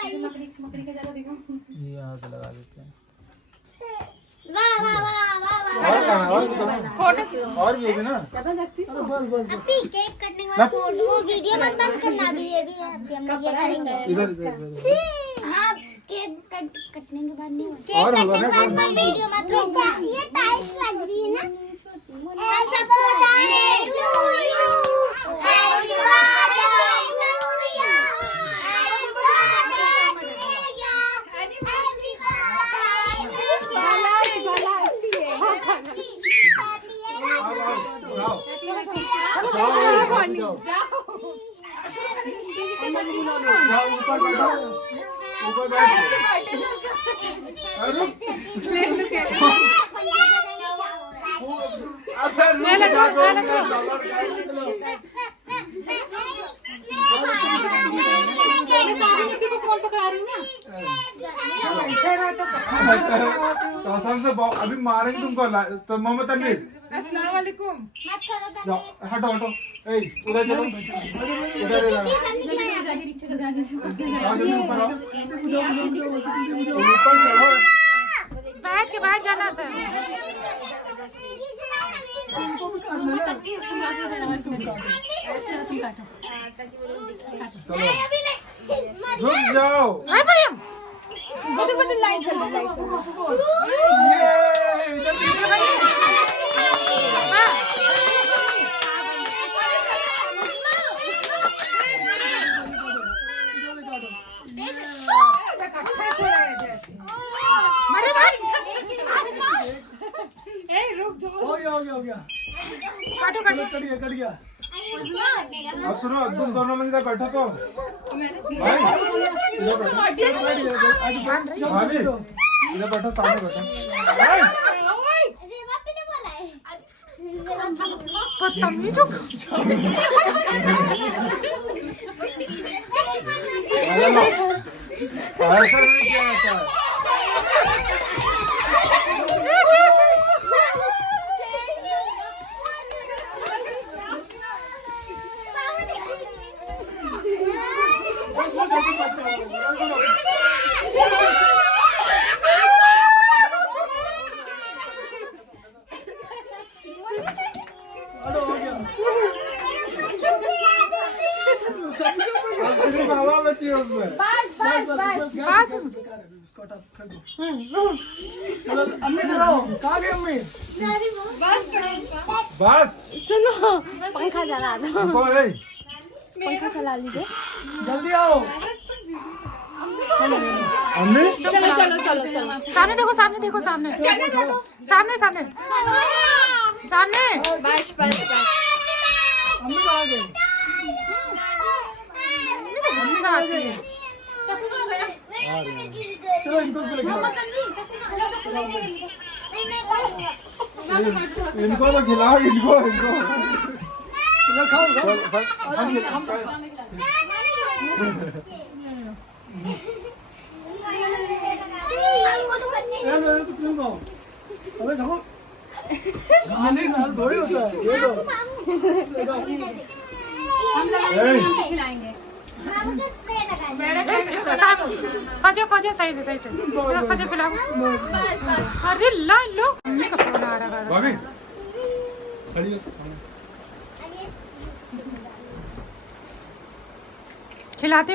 मकड़ी का जरा देखो। ये यहाँ पे लगा देते हैं। वाह वाह वाह वाह और कहाँ और और भी होगी ना। जबरदस्ती। अभी केक कटने के बाद फोटो वो वीडियो मत बंद करना, अभी ये भी है, अभी हम लोग ये करेंगे। इधर हाँ केक कटने के बाद नहीं होगा। और केक होगा कटने ना के बाद कोई वीडियो मत रोकना। ये टाइल्स लग रही है ना। अच्छा birthday to you, happy birthday to you, happy birthday भैया, हैप्पी बर्थडे ऊपर बैठ अरे कसम से अभी मारेंगे तुमको तो मोहम्मद तनवीर। अस्सलाम वालेकुम। जाओ हटो हटो उधर चलो उधर ऊपर चलो बैठ के बाहर जाना सर। चलो रुक जाओ। लाइट चल रही हो गया काटो काटो कट गया। अब सुनो तुम दोनों में इधर बैठो तो भाई इधर बैठो सामने बैठो। बदतमीज हो। ऐसा नहीं किया जाता है। हवा बची है उसमें। अम्मी चलाओ। कहाँ गई अम्मी? बस सुनो पंखा चला दो, पंखा चला लीजिए। जल्दी आओ अम्मी। चलो चलो चलो चलो सामने देखो सामने देखो सामने सामने सामने सामने। बस बस बस अम्मी कहाँ गई? चलो इनको भी लेके इनको तो खिलाओ इनको खाओ अबे खाओ थोड़ी होता है ये लो खिलाएंगे। फजे सही से फजे पिलाओ। अरे ला लो मम्मी का फोन आ रहा है। भाभी खड़ी हो। खिलाते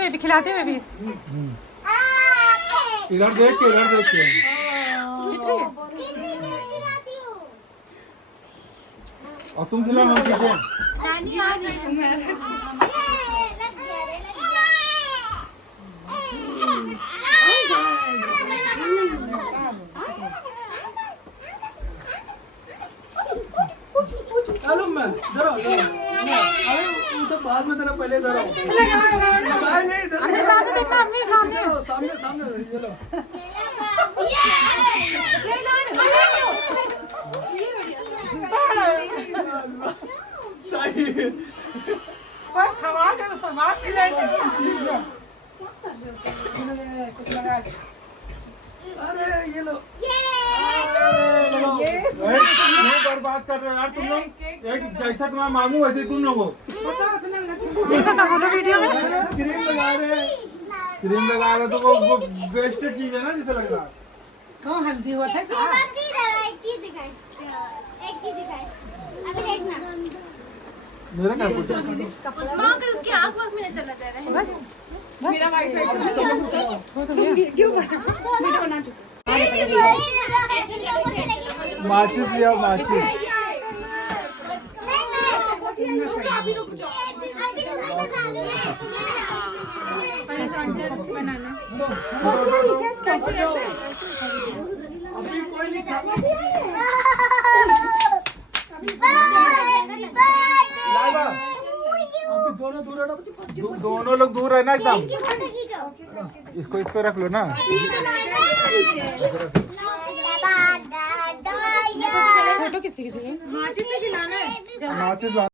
हुए भी इधर देख के खींच रही है। और तुम खिलाओ हम खींचे। चलो मैं जरा अरे तो बाद में तेरा पहले जरा नहीं अम्मी सामने देखना अम्मी सामने सामने ये लो सही खवा के तो सामान खिलाएंगे। कुछ लगा अरे ये लो बर्बाद कर रहे हो यार तुम लोग। एक जैसा तुम्हारा मामू वैसे तुम लोग हो। देखा ना बोलो वीडियो में क्रीम लगा रहे हैं क्रीम लगा रहे तो वो वेस्टेड चीज है ना जिसे लग रहा है। कहाँ हल्दी होता है एक चीज दिखाए अभी देखना मेरा क्या पूछा उसकी आँख वाँख में चला जा रहा है बस मेरा वाइट हो तो गया। माचिस लिया माचिस। बनाना अभी कोई नहीं खा दोनों लोग दूर है ना एकदम। इसको इस पे रख लो ना। फोटो किसी की चाहिए? माचिस से खिलाना है। माचिस